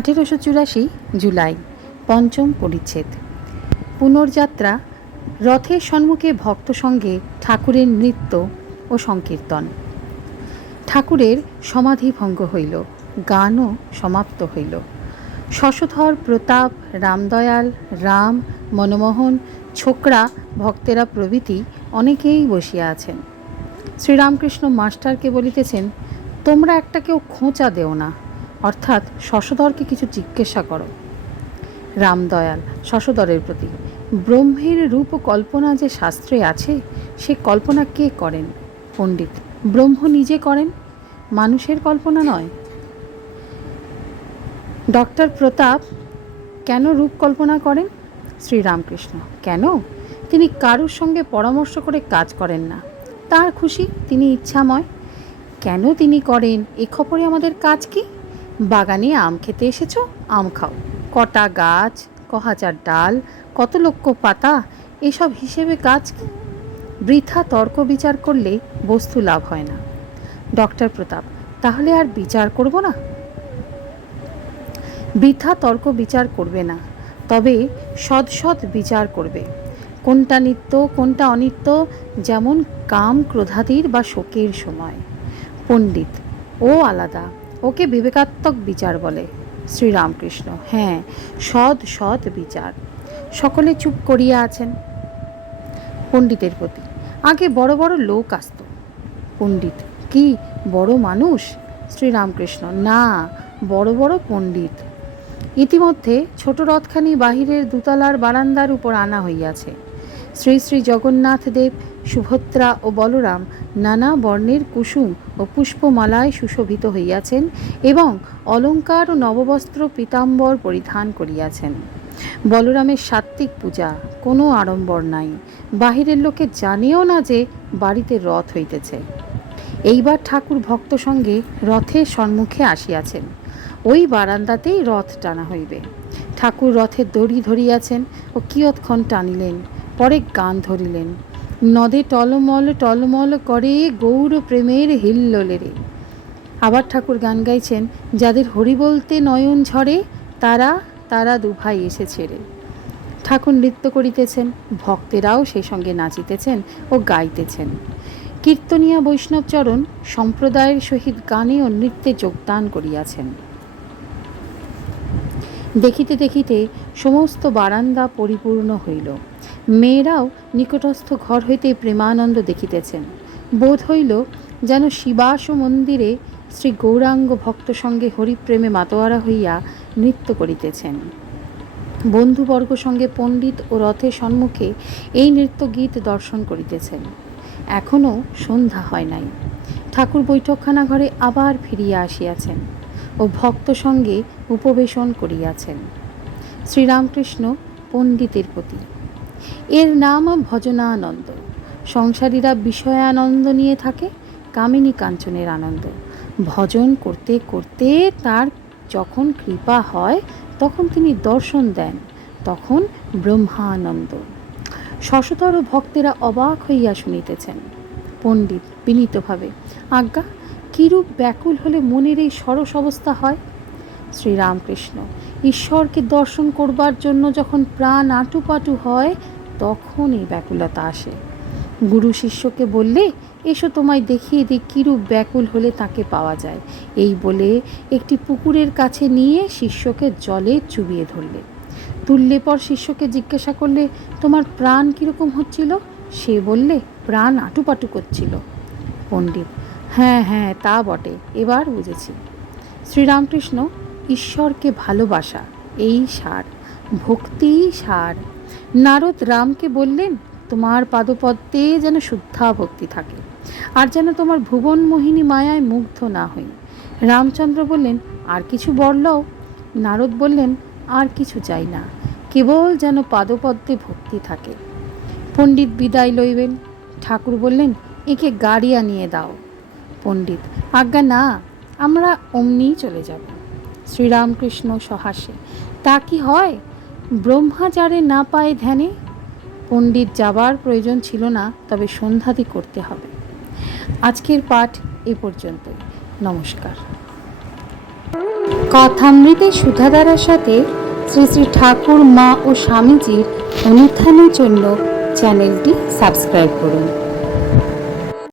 আঠেরোশো চুরাশি জুলাই, পঞ্চম পরিচ্ছেদ। পুনর্যাত্রা, রথের সম্মুখে ভক্ত সঙ্গে ঠাকুরের নৃত্য ও সংকীর্তন। ঠাকুরের সমাধি ভঙ্গ হইল, গানও সমাপ্ত হইল। শশধর, প্রতাপ, রামদয়াল, রাম, মনমোহন, ছোকরা, ভক্তেরা প্রভৃতি অনেকেই বসিয়া আছেন। শ্রীরামকৃষ্ণ মাস্টারকে বলিতেছেন, তোমরা একটা কেউ খোঁচা দেও না। অর্থাৎ শশধরকে কিছু জিজ্ঞাসা করো। রামদয়াল, শশধরের প্রতি, ব্রহ্মের রূপ কল্পনা যে শাস্ত্রে আছে, সে কল্পনা কে করেন? পণ্ডিত, ব্রহ্ম নিজে করেন? মানুষের কল্পনা নয়। ডক্টর প্রতাপ, কেন রূপ কল্পনা করেন? শ্রীরামকৃষ্ণ, কেন? তিনি কারুর সঙ্গে পরামর্শ করে কাজ করেন না। তার খুশি, তিনি ইচ্ছাময়। কেন তিনি করেন? এ খবরে আমাদের কাজ কি? বাগানে আম খেতে এসেছ? আম খাও। কটা গাছ ক হাজার ডাল, কত লক্ষ পাতা, এসব হিসেবে কি? বৃথা তর্ক বিচার করলে বস্তু লাভ হয় না। ডক্টর প্রতাপ, তাহলে আর বিচার করব না? বৃথা তর্ক বিচার করবে না, তবে সৎ সৎ বিচার করবে। কোনটা নিত্য, কোনটা অনিত্য, যেমন কাম ক্রোধাদির বা শোকের সময়। পণ্ডিত, ও আলাদা। ওকে বিবেকাত্মক বিচার বলে, শ্রীরামকৃষ্ণ। হ্যাঁ সৎ সৎ বিচার। সকলে চুপ করিয়া আছেন। পণ্ডিতের প্রতি। আগে বড় বড় লোক আসত। পণ্ডিত কি, বড় মানুষ? শ্রীরামকৃষ্ণ, না, বড় বড় পণ্ডিত। ইতিমধ্যে ছোট রথখানি বাহিরের দুতলার বারান্দার উপর আনা হইয়াছে। শ্রী শ্রী জগন্নাথ দেব, সুভদ্রা ও বলরাম নানা বর্ণের কুসুম ও পুষ্পমালায় সুশোভিত হইয়াছেন এবং অলঙ্কার ও নববস্ত্র পীতাম্বর পরিধান করিয়াছেন। বলরামের সাত্ত্বিক পূজা কোনো আড়ম্বর নাই। বাহিরের লোকে জানেও না যে বাড়িতে রথ হইতেছে। এইবার ঠাকুর ভক্ত সঙ্গে রথের সম্মুখে আসিয়াছেন। ওই বারান্দাতেই রথ টানা হইবে। ঠাকুর রথের দড়ি ধরিয়াছেন ও কিয়ৎক্ষণ টানিলেন, পরে গান ধরিলেন। নদে টলমল টলমল করে গৌর প্রেমের হিল্লোলেরে। আবার ঠাকুর গান গাইছেন, যাদের হরি বলতে নয়ন ঝরে, তারা তারা দুভাই এসে ছেড়ে ঠাকুর নৃত্য করিতেছেন, ভক্তেরাও সেই সঙ্গে নাচিতেছেন ও গাইতেছেন। কীর্তনিয়া বৈষ্ণবচরণ সম্প্রদায়ের সহিত গানে ও নৃত্যে যোগদান করিয়াছেন। দেখিতে দেখিতে সমস্ত বারান্দা পরিপূর্ণ হইল। মেয়েরাও নিকটস্থ ঘর হইতে প্রেমানন্দ দেখিতেছেন। বোধ হইল যেন শিবাস মন্দিরে শ্রী গৌরাঙ্গ ভক্ত সঙ্গে হরিপ্রেমে মাতোয়ারা হইয়া নৃত্য করিতেছেন। বন্ধুবর্গ সঙ্গে পণ্ডিত ও রথের সম্মুখে এই নৃত্য গীত দর্শন করিতেছেন। এখনও সন্ধ্যা হয় নাই। ঠাকুর বৈঠকখানা ঘরে আবার ফিরিয়া আসিয়াছেন ও ভক্ত সঙ্গে উপবেশন করিয়াছেন। শ্রীরামকৃষ্ণ পণ্ডিতের প্রতি। এর নাম ভজনানন্দ। সংসারীরা বিষয়ানন্দ নিয়ে থাকে, কামিনী কাঞ্চনের আনন্দ। ভজন করতে করতে তার যখন কৃপা হয়, তখন তিনি দর্শন দেন, তখন ব্রহ্মানন্দ। শশতর ভক্তেরা অবাক হইয়া শুনিতেছেন। পণ্ডিত বিনীতভাবে, আজ্ঞা, কিরূপ ব্যাকুল হলে মনের এই সরস অবস্থা হয়? শ্রীরামকৃষ্ণ, ঈশ্বরকে দর্শন করবার জন্য যখন প্রাণ আটুপাটু হয় তখন এই ব্যাকুলতা আসে। গুরু শিষ্যকে বললে, এসো তোমায় দেখিয়ে দিই কীরূপ ব্যাকুল হলে তাকে পাওয়া যায়। এই বলে একটি পুকুরের কাছে নিয়ে শিষ্যকে জলে চুবিয়ে ধরলে। তুললে পর শিষ্যকে জিজ্ঞাসা করলে, তোমার প্রাণ কীরকম হচ্ছিল? সে বললে, প্রাণ আটুপাটু করছিল। পণ্ডিত হ্যাঁ হ্যাঁ তা বটে, এবার বুঝেছি। শ্রীরামকৃষ্ণ, ঈশ্বরকে ভালোবাসা, এই সার ভক্তি সার। নারদ রামকে বললেন, তোমার পাদপদ্মে যেন শুদ্ধা ভক্তি থাকে, আর যেন তোমার ভুবন মোহিনী মায়ায় মুগ্ধ না হই। রামচন্দ্র বললেন, আর কিছু বললেও নারদ বললেন, আর কিছু চাই না, কেবল যেন পাদপদ্মে ভক্তি থাকে। পণ্ডিত বিদায় লইবেন। ঠাকুর বললেন, একে গাড়ি আনিয়ে দাও। পণ্ডিত, আজ্ঞা না, আমরা অমনিই চলে যাব। শ্রীরামকৃষ্ণ সহাসে, তা কি হয়? ব্রহ্মাচারে না পায় ধ্যানে? পণ্ডিত যাবার প্রয়োজন ছিল না, তবে সন্ধ্যাদি করতে হবে। আজকের পাঠ এ পর্যন্তই। নমস্কার। কথামৃতে সুধাধারার সাথে শ্রী শ্রী ঠাকুর, মা ও স্বামীজির অনুত্থানের জন্য চ্যানেলটি সাবস্ক্রাইব করুন।